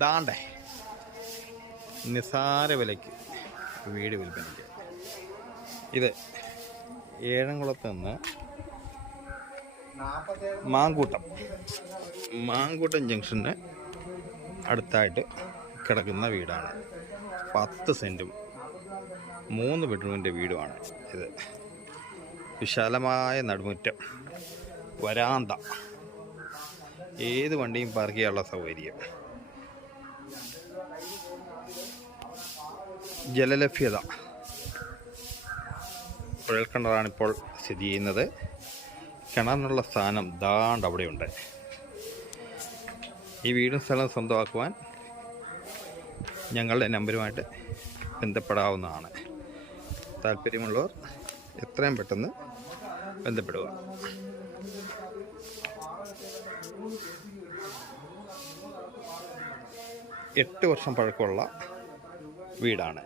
ദാണ്ടേ. നിസാര വിലയ്ക്ക് വീട് വിൽപ്പനയ്ക്ക്. ഇത് ഏഴംകുളത്ത് നിന്ന് മാങ്കൂട്ടം. മാങ്കൂട്ടം ജംഗ്ഷന് അടുത്തായിട്ട് കിടക്കുന്ന വീടാണ്. പത്ത് സെന്റും മൂന്ന് ബെഡ്റൂമിന്റെ വീടുമാണ് ഇത്. വിശാലമായ നടുമുറ്റം. വരാന്ത. ഏത് വണ്ടിയും പാർക്ക് ചെയ്യാനുള്ള സൗകര്യം. ജലലഭ്യത. കുഴൽക്കിണറാണ് ഇപ്പോൾ സ്ഥിതി ചെയ്യുന്നത്. കിണറിനുള്ള സ്ഥാനം ദാണ്ട് അവിടെയുണ്ട്. ഈ വീടും സ്ഥലം സ്വന്തമാക്കുവാൻ ഞങ്ങളുടെ നമ്പരുമായിട്ട് ബന്ധപ്പെടാവുന്നതാണ്. താല്പര്യമുള്ളവർ എത്രയും പെട്ടെന്ന് ബന്ധപ്പെടുക. എട്ട് വർഷം പഴക്കമുള്ള വീടാണ്.